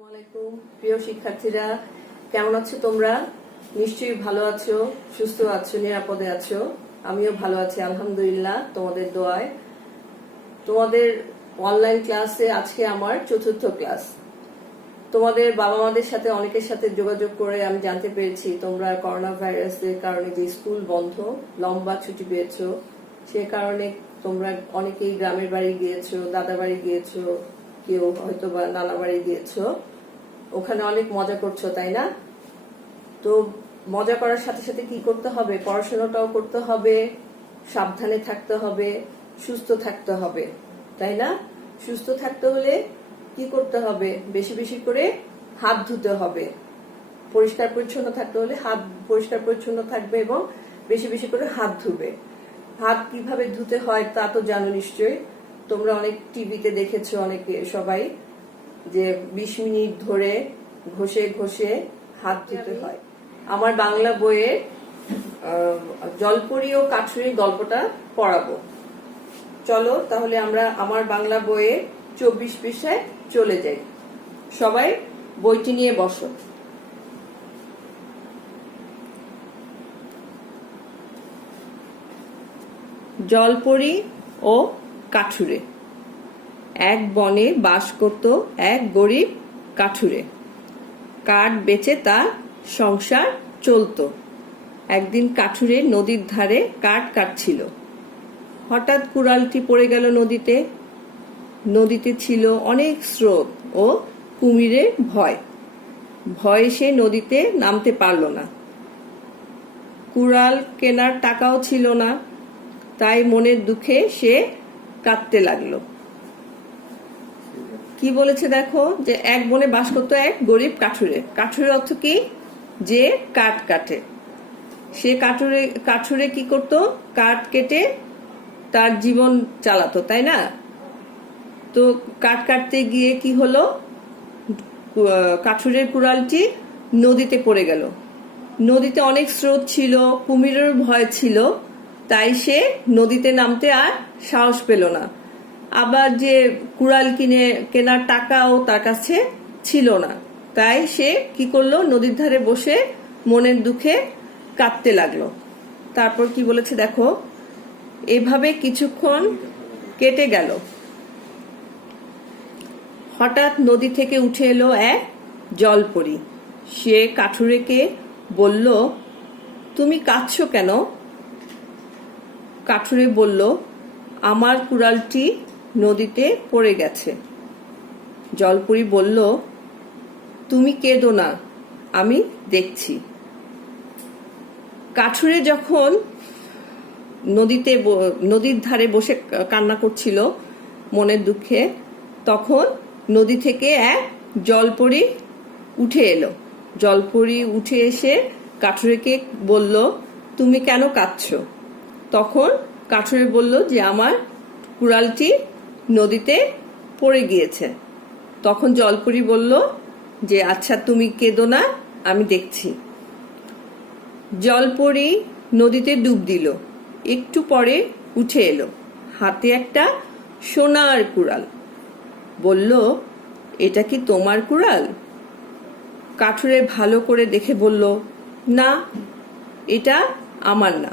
আসসালামু আলাইকুম প্রিয় শিক্ষার্থীরা, কেমন আছো তোমরা? নিশ্চয়ই ভালো আছো, সুস্থ আছো, নিরাপদে আছো। আমিও ভালো আছি আলহামদুলিল্লাহ, তোমাদের দোয়ায়। তোমাদের অনলাইন ক্লাসে আজকে আমার চতুর্থ ক্লাস। তোমাদের বাবা মাদের সাথে অনেকের সাথে যোগাযোগ করে আমি জানতে পেরেছি তোমরা করোনা ভাইরাসের কারণে যে স্কুল বন্ধ, লম্বা ছুটি পেয়েছো, সে কারণে তোমরা অনেকেই গ্রামের বাড়ি গিয়েছো, দাদা বাড়ি গিয়েছো, কেউ হয়তো বা নানা বাড়ি গিয়েছো। ওখানে অনেক মজা করছো, তাই না? তো মজা করার সাথে সাথে কি করতে হবে? পড়াশোনাটাও করতে হবে, সাবধানে থাকতে হবে, সুস্থ থাকতে হবে, তাই না? সুস্থ থাকতে হলে কি করতে হবে? বেশি বেশি করে হাত ধুতে হবে। পরিষ্কার পরিচ্ছন্ন থাকতে হলে হাত পরিষ্কার পরিচ্ছন্ন থাকবে এবং বেশি বেশি করে হাত ধুবে। হাত কিভাবে ধুতে হয় তা তো জানো নিশ্চয়ই। তোমরা অনেক টিভিতে দেখেছো, অনেকে সবাই, যে 20 মিনিট ধরে ঘষে ঘষে হাত ধুতে হয়। আমার বাংলা বইয়ে জলপরি ও কাঠুরির গল্পটা পড়াবো। চলো তাহলে আমরা আমার বাংলা বইয়ে 24 পৃষ্ঠায় চলে যাই। সবাই বইটি নিয়ে বসো। জলপরি ও কাঠুরে। এক বনে বাস করত এক গরিব কাঠুরে। কাঠ বেচে তার সংসার চলতো। একদিন কাঠুরে নদীর ধারে কাঠ কাটছিল। হঠাৎ কুড়ালটি পড়ে গেল নদীতে। নদীতে ছিল অনেক স্রোত ও কুমিরের ভয়। ভয়ে সে নদীতে নামতে পারল না। কুড়াল কেনার টাকাও ছিল না, তাই মনের দুঃখে সে কাঁদতে লাগলো। কি বলেছে দেখো, যে এক বনে বাস করতো এক গরিব কাঠুরে। কাঠুরে অর্থ কি? যে কাঠ কাটে। সে কাঠুরে কি করত? কাঠ কেটে তার জীবন চালাতো, তাই না? তো কাঠ কাটতে গিয়ে কি হলো? কাঠুরের কুড়ালটি নদীতে পড়ে গেল। নদীতে অনেক স্রোত ছিল, কুমিরের ভয় ছিল, তাই সে নদীতে নামতে আর সাহস পেল না। আবার যে কুড়াল কেনার টাকাও তার কাছে ছিল না, তাই সে কি করলো? নদীর ধারে বসে মনের দুঃখে কাঁদতে লাগলো। তারপর কি বলেছে দেখো, এভাবে কিছুক্ষণ কেটে গেল। হঠাৎ নদী থেকে উঠে এলো এক জলপরি। সে কাঠুরেকে বলল, তুমি কাঁদছো কেন? কাঠুরে বলল, আমার কুড়ালটি নদীতে পড়ে গেছে। জলপরি বলল, তুমি কেঁদো না, আমি দেখছি। কাঠুরে যখন নদীর ধারে বসে কান্না করছিল মনের দুঃখে, তখন নদী থেকে এক জলপরি উঠে এলো। জলপরি উঠে এসে কাঠুরেকে বলল, তুমি কেন কাঁদছো? তখন কাঠুরে বলল যে আমার কুড়ালটি নদীতে পড়ে গিয়েছে। তখন জলপরি বলল যে আচ্ছা, তুমি কেঁদো না, আমি দেখছি। জলপরি নদীতে ডুব দিল। একটু পরে উঠে এলো, হাতে একটা সোনার কুড়াল। বলল, এটা কি তোমার কুড়াল? কাঠুরে ভালো করে দেখে বলল, না, এটা আমার না।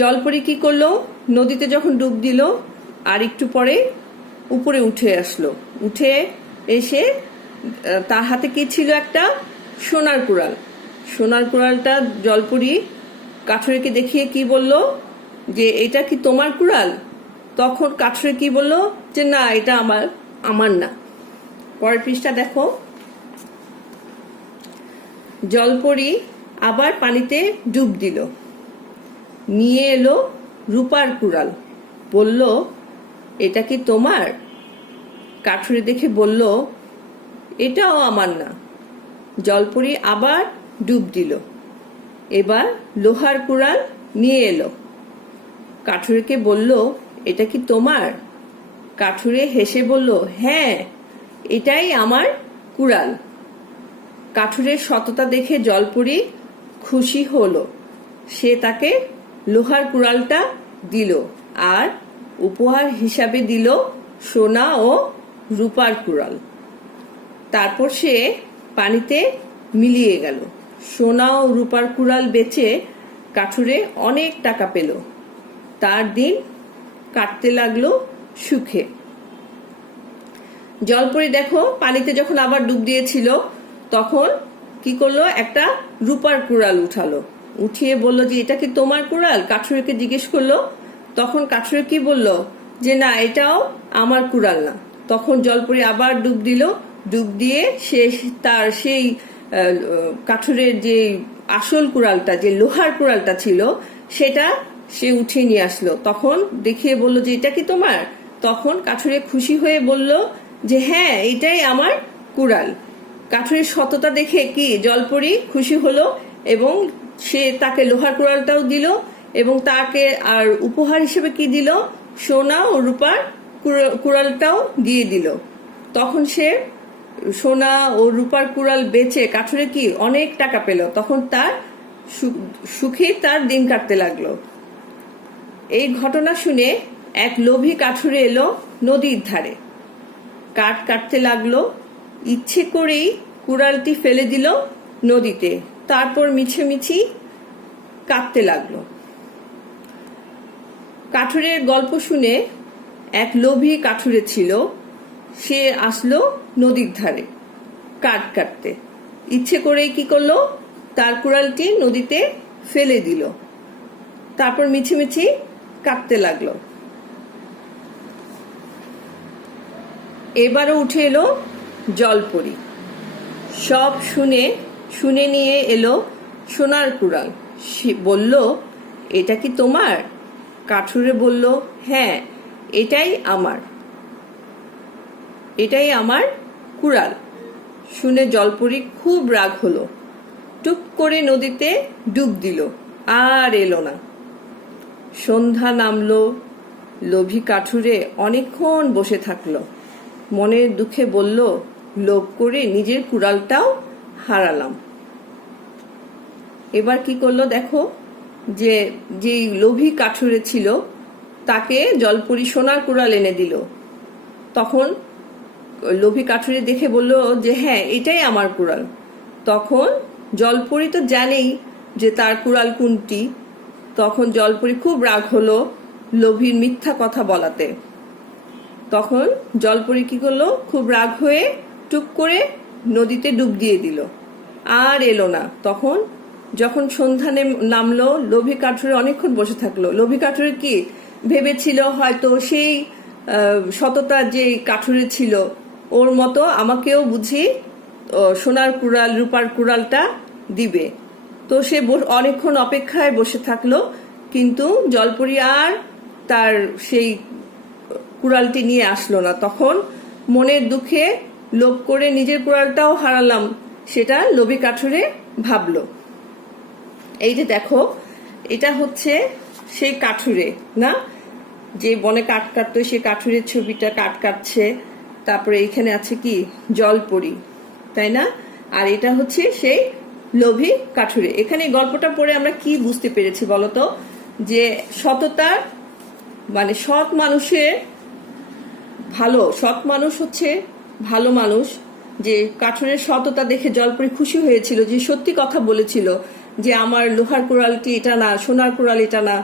জলপরি কি করলো? নদীতে যখন ডুব দিল, আর একটু পরে উপরে উঠে আসলো। উঠে এসে তার হাতে কি ছিল? একটা সোনার কুড়াল। সোনার কুড়ালটা জলপরি কাঠুরেকে দেখিয়ে কি বলল, যে এটা কি তোমার কুড়াল? তখন কাঠুরে কি বলল, যে না, এটা আমার না। পরের পৃষ্ঠা দেখো। জলপরি আবার পানিতে ডুব দিল। নিয়ে এলো রূপার কুড়াল। বলল, এটা কি তোমার? কাঠুরে দেখে বলল, এটাও আমার না। জলপরি আবার ডুব দিল। এবার লোহার কুড়াল নিয়ে এলো। কাঠুরেকে বলল, এটা কি তোমার? কাঠুরে হেসে বলল, হ্যাঁ, এটাই আমার কুড়াল। কাঠুরের সততা দেখে জলপরি খুশি হলো। সে তাকে লোহার কুড়ালটা দিল আর উপহার হিসাবে দিল সোনা ও রূপার কুড়াল। তারপর সে পানিতে মিলিয়ে গেল। সোনা ও রূপার কুড়াল বেচে কাঠুরে অনেক টাকা পেল। তার দিন কাটতে লাগলো সুখে। জলপরি দেখো পানিতে যখন আবার ডুব দিয়েছিল তখন কি করলো, একটা রূপার কুড়াল উঠালো, উঠিয়ে বলল যে এটা কি তোমার কুড়াল? কাঠুরেকে জিজ্ঞেস করলো। তখন কাঠুরে কি বলল যে না, এটাও আমার কুড়াল না। তখন জলপরি আবার ডুব দিল, ডুব দিয়ে সে তার সেই কাঠুরের যে আসল কুড়ালটা, যে লোহার কুড়ালটা ছিল, সেটা সে উঠিয়ে নিয়ে আসলো। তখন দেখিয়ে বলল যে এটা কি তোমার? তখন কাঠুরে খুশি হয়ে বলল যে হ্যাঁ, এটাই আমার কুড়াল। কাঠুরের সততা দেখে কি জলপরি খুশি হলো এবং সে তাকে লোহার কুড়ালটাও দিল এবং তাকে আর উপহার হিসেবে কি দিল, সোনা ও রূপার কুড়ালটাও দিয়ে দিল। তখন সে সোনা ও রূপার কুড়াল বেচে কাঠুরে কি অনেক টাকা পেল। তখন তার সুখে তার দিন কাটতে লাগলো। এই ঘটনা শুনে এক লোভী কাঠুরে এলো নদীর ধারে। কাঠ কাটতে লাগলো, ইচ্ছে করেই কুড়ালটি ফেলে দিল নদীতে। তারপর মিছিমিছি কাটতে লাগলো। কাঠুরের গল্প শুনে এক লোভী কাঠুরে ছিল, সে আসলো নদীর ধারে কাঠ কাটতে। ইচ্ছে করেই কি করলো, তার কুড়ালটি নদীতে ফেলে দিল। তারপর মিছিমিছি কাটতে লাগলো। এবারও উঠে এলো জলপরি। সব শুনে নিয়ে এলো সোনার কুড়াল। সে বলল এটা কি তোমার? কাঠুরে বলল হ্যাঁ, এটাই আমার কুড়াল। শুনে জলপরি খুব রাগ হলো, টুপ করে নদীতে ডুব দিল, আর এলো না। সন্ধ্যা নামলো। লোভী কাঠুরে অনেকক্ষণ বসে থাকলো। মনের দুঃখে বলল, লোভ করে নিজের কুড়ালটাও হারালাম। এবার কি করলো দেখো, যে লোভী কাঠুরে ছিল তাকে জলপরি সোনার কুড়াল এনে দিল। তখন লোভী কাঠুরে দেখে বলল যে হ্যাঁ, এটাই আমার কুড়াল। তখন জলপরি তো জানেই যে তার কুড়াল কোনটি। তখন জলপরি খুব রাগ হলো লোভীর মিথ্যা কথা বলাতে। তখন জলপরি কি করলো, খুব রাগ হয়ে টুপ করে নদীতে ডুব দিয়ে দিল, আর এলো না। তখন যখন সন্ধ্যা নামলো, লোভী কাঠুরে অনেকক্ষণ বসে থাকলো। লোভী কাঠুরে কি ভেবেছিল, হয়তো সেই সততা যে কাঠুরে ছিল ওর মতো আমাকেও বুঝি সোনার কুড়াল রূপার কুড়ালটা দিবে। তো সে অনেকক্ষণ অপেক্ষায় বসে থাকলো, কিন্তু জলপরি আর তার সেই কুড়ালটি নিয়ে আসলো না। তখন মনের দুঃখে লোভ করে নিজের কুড়ালটাও হারালাম, সেটা লোভী কাঠুরে ভাবলো। এই যে দেখো, এটা হচ্ছে সেই কাঠুরে না, যে বনে কাঠ কাটতো, সে কাঠুরের ছবিটা কাঠ কাটছে। তারপরে এখানে আছে কি জলপরি, তাই না? আর এটা হচ্ছে সেই লোভী কাঠুরে। এখানে গল্পটা পড়ে আমরা কি বুঝতে পেরেছি বলতো, যে সততা মানে সৎ মানুষ হচ্ছে ভালো মানুষ। যে কাঠুরের সততা দেখে জলপরি খুশি হয়েছিল, যে সত্যি কথা বলেছিল যে আমার লোহার কুড়ালটি এটা না, সোনার কুড়াল এটা না,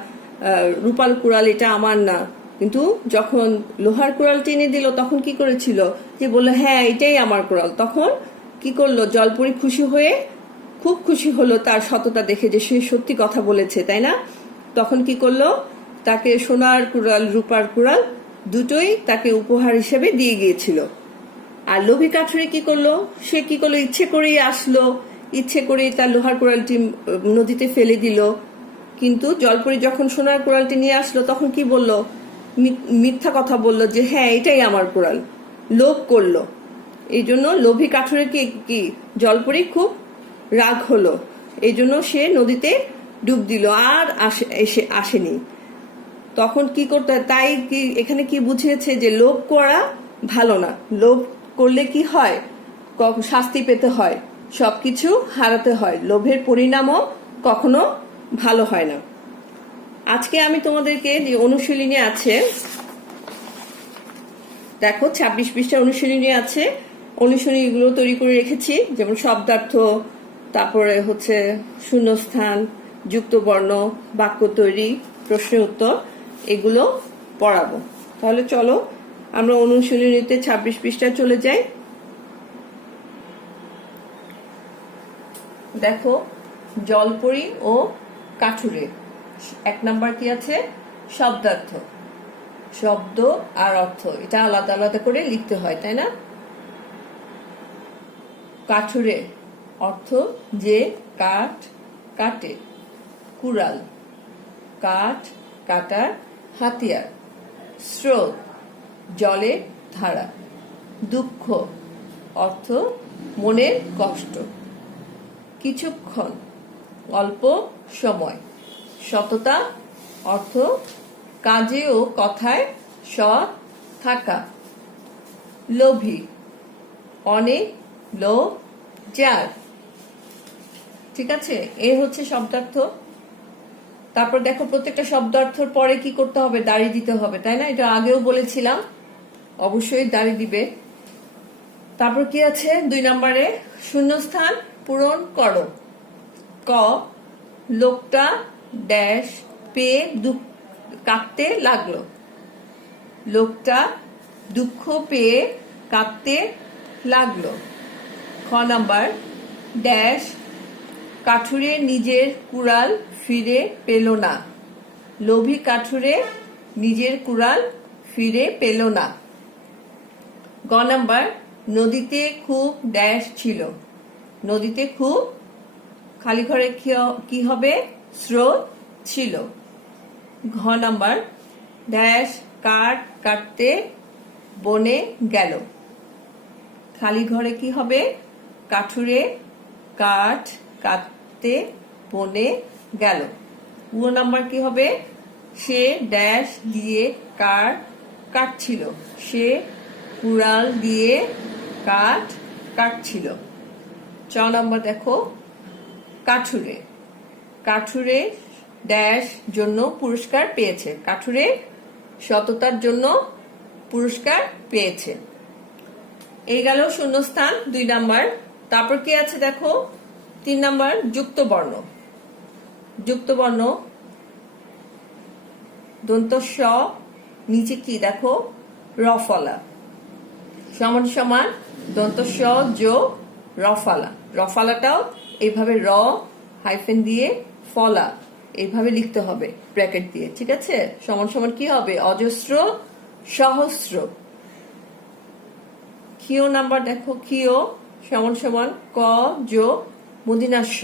রূপার কুড়াল এটা আমার না। কিন্তু যখন লোহার কুড়ালটি এনে দিল তখন কি করেছিল, যে বললো হ্যাঁ, এটাই আমার কুড়াল। তখন কি করলো, জলপরি খুব খুশি হলো তার সততা দেখে, যে সে সত্যি কথা বলেছে, তাই না? তখন কি করলো, তাকে সোনার কুড়াল রূপার কুড়াল দুটোই তাকে উপহার হিসেবে দিয়ে গিয়েছিল। আর লোভী কাঠুরে কি করলো, সে কি করলো, ইচ্ছে করেই আসলো, ইচ্ছে করেই তার লোহার কুড়ালটি নদীতে ফেলে দিল। কিন্তু জলপরি যখন সোনার কুড়ালটি নিয়ে আসলো তখন কি বললো, মিথ্যা কথা বললো যে হ্যাঁ, এটাই আমার কুড়াল। লোভ করলো। এই জন্য লোভী কাঠুরে কি জলপরি খুব রাগ হলো, এই জন্য সে নদীতে ডুব দিল, আর আসেনি। তখন কি করতে হয়, তাই কি এখানে কি বুঝিয়েছে, যে লোভ করা ভালো না। লোভ করলে কি হয়, শাস্তি পেতে হয়, সবকিছু হারাতে হয়। লোভের পরিণামও কখনো ভালো হয় না। আজকে আমি তোমাদেরকে যে অনুশীলনী আছে, দেখো 26 পৃষ্ঠা অনুশীলনী আছে, অনুশীলনীগুলো তৈরি করে রেখেছি, যেমন শব্দার্থ, তারপরে হচ্ছে শূন্যস্থান, যুক্তবর্ণ, বাক্য তৈরি, প্রশ্নের উত্তর, এগুলো পড়াবো। তাহলে চলো আমরা অনুশীলনীতে 26 পৃষ্ঠায় চলে যাই। দেখো, জলপরি ও কাঠুরে। 1 নাম্বার কি আছে? শব্দার্থ, শব্দ আর অর্থ, এটা আলাদা আলাদা করে লিখতে হয়, তাই না? কাঠুরে অর্থ যে কাঠ কাটে, কুড়াল কাঠ কাটার হাতিয়ার, স্রোত জলের ধারা, দুঃখ অর্থ মনের কষ্ট, কিছুক্ষণ অল্প সময়, সততা অর্থ কাজে ও কথায় সৎ থাকা, লোভী অনেক লোভ যার। ঠিক আছে, এই হচ্ছে শব্দার্থ। তারপর দেখো, প্রত্যেকটা শব্দার্থর পরে কি করতে হবে? দাড়ি দিতে হবে, তাই না? এটা আগেও বলেছিলাম, অবশ্যই দাড়ি দিবে। তারপর কি আছে 2 নম্বরে? শূন্যস্থান পূরণ করো। ক, লোকটা ড্যাশ পেয়ে কাঁদতে লাগলো। লোকটা দুঃখ পেয়ে কাঁদতে লাগলো। খ নাম্বার, ড্যাশ কাঠুরে নিজের কুড়াল ফিরে পেল না। লোভী কাঠুরে নিজের কুড়াল ফিরে পেল না। গ নাম্বার, নদীতে খুব ড্যাশ ছিল। নদীতে খুব খালি ঘরে কি হবে? স্রোত ছিল। ঘ নাম্বার, ড্যাশ কাঠ কাটতে বনে গেল। খালি ঘরে কি হবে? কাঠুরে কাঠ কাটতে বনে গেল। উ নাম্বার কি হবে? সে ড্যাশ দিয়ে কাঠ কাটছিল। সে কুড়াল দিয়ে কাঠ কাটছিল। চ নাম্বার দেখো, কাঠুরে। কাঠুরে ড্যাশ জন্য পুরস্কার পেয়েছে। কাঠুরে সততার জন্য পুরস্কার পেয়েছে। এই গেল শূন্যস্থান 2 নাম্বার। তারপর কি আছে দেখো, 3 নাম্বার, যুক্তবর্ণ। যুক্তবর্ণ, দন্ত স, নিচে কি দেখো? রফলা সমান সমান দন্ত স যোগ রফালা। রফালাটাও এইভাবে র হাইফেন দিয়ে ফলা এইভাবে লিখতে হবে ব্র্যাকেট দিয়ে। ঠিক আছে, সমান সমান কি হবে? অজস্র সহস্র। ক্ষীয় নাম্বার দেখো, ক্ষীয় সমান সমান ক যোগ মূর্ধন্য ষ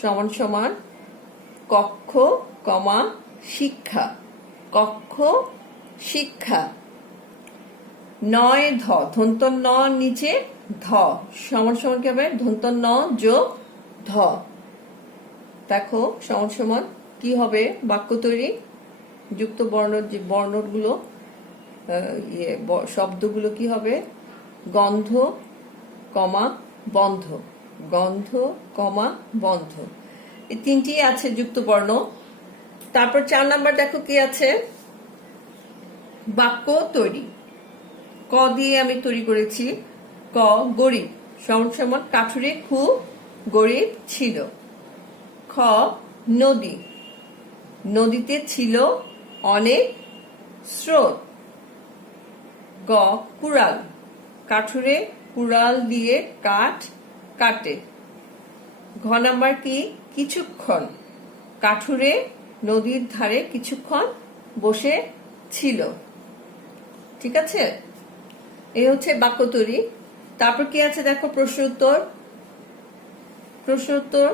সমান সমান কক্ষ কমা শিক্ষা। কক্ষ শিক্ষা। নয় ধ, ধন্ত ন নিচে ধ সমান সমান কি হবে? ধন্ত ন যোগ ধ। দেখো সমান সমান কি হবে? বাক্য তৈরি। যুক্ত বর্ণ, যে বর্ণগুলো শব্দগুলো কি হবে? গন্ধ কমা বন্ধ, গন্ধ কমা বন্ধ, এই 3টি আছে যুক্ত বর্ণ। তারপর 4 নাম্বার দেখো কি আছে? বাক্য তৈরি। ক দিয়ে আমি তৈরি করেছি। ক, গরিব সমান সমান কাঠুরে খুব গরিব ছিল। খ, নদী, নদীতে ছিল অনেক স্রোত। গ, কুড়াল, কাঠুরে কুড়াল দিয়ে কাঠ কাটে। ঘ নাম্বার কি? কিছুক্ষণ, কাঠুরে নদীর ধারে কিছুক্ষণ বসে ছিল। ঠিক আছে, এই হচ্ছে বাক্য তৈরি। তারপর কি আছে দেখো? প্রশ্ন উত্তর। প্রশ্ন উত্তর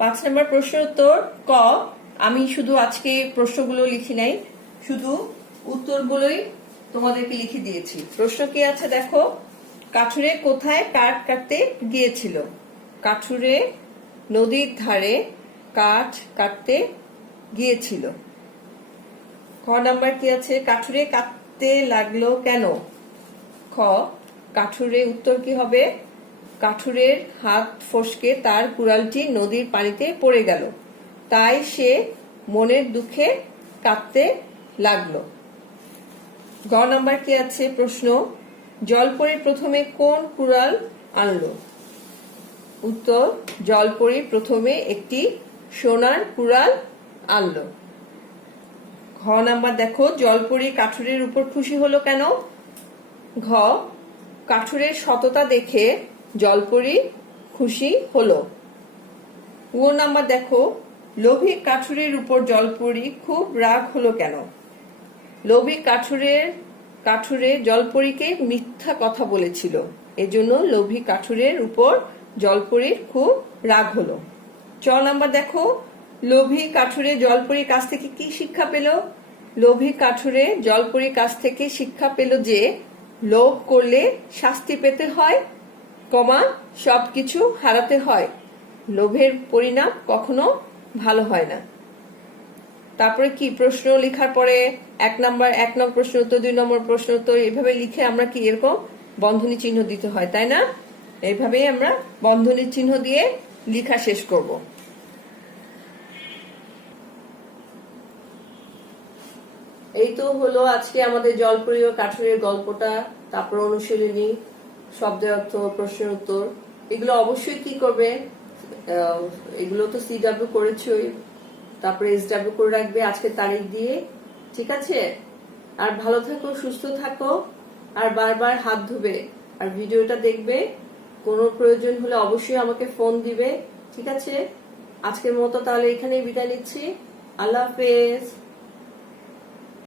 5 নম্বর প্রশ্ন উত্তর ক। আমি শুধু আজকে প্রশ্নগুলো লিখি নাই, শুধু উত্তরগুলোই তোমাদেরকে লিখে দিয়েছি। প্রশ্ন কি আছে দেখো? কাঠুরে কোথায় কাঠ কাটতে গিয়েছিল? কাঠুরে নদীর ধারে কাঠ কাটতে গিয়েছিল। খ নাম্বার কি আছে? কাঠুরে কাটতে লাগলো কেন? খ, কাঠুরে উত্তর কি হবে? কাঠুরের হাত ফসকে তার কুড়ালটি নদীর পানিতে পড়ে গেল, তাই সে মনের দুঃখে কাঁদতে লাগলো। গ নাম্বার কি আছে প্রশ্ন, জলপরি প্রথমে কোন কুড়াল আনলো? উত্তর, জলপরি প্রথমে একটি সোনার কুড়াল আনলো। ঘ নাম্বার দেখো, জলপরি কাঠুরের উপর খুশি হলো কেন? ঘ, কাঠুরের সততা দেখে জলপরি খুশি হলো। ও নাম্বার দেখো, লোভী কাঠুরের উপর জলপরি খুব রাগ হলো কেন? লোভী কাঠুরে জলপরীকে মিথ্যা কথা বলেছিল, এজন্য লোভী কাঠুরের উপর জলপরীর খুব রাগ হলো। চ নাম্বার দেখো, লোভী কাঠুরে জলপরীর কাছ থেকে কি শিক্ষা পেল? লোভী কাঠুরে জলপরীর কাছ থেকে শিক্ষা পেল যে লোভ করলে শাস্তি পেতে হয়, সবকিছু হারাতে হয়, লোভের পরিণাম কখনো ভালো হয় না। তারপরে কি প্রশ্ন লেখার পরে 1 নং প্রশ্ন উত্তর, 2 নম্বর প্রশ্ন উত্তর, এভাবে লিখে আমরা কি এরকম বন্ধনী চিহ্ন দিতে হয়, তাই না? এইভাবেই আমরা বন্ধনী চিহ্ন দিয়ে লেখা শেষ করব। এই তো হলো আজকে আমাদের জলপরি ও কাঠুরের গল্পটা, তারপর অনুশীলনী, শব্দের অর্থ, প্রশ্নের উত্তর। এগুলো অবশ্যই কি করবে, এগুলো তো CW করেছই, তারপরে SW করে রাখবে আজকে তারিখ দিয়ে, ঠিক আছে? আর ভালো থাকো, সুস্থ থাকো, আর বারবার হাত ধুবে, আর ভিডিওটা দেখবে। কোনো প্রয়োজন হলে অবশ্যই আমাকে ফোন দিবে, ঠিক আছে? আজকের মতো তাহলে এখানেই বিদায় নিচ্ছি। আল্লাহ হাফেজ।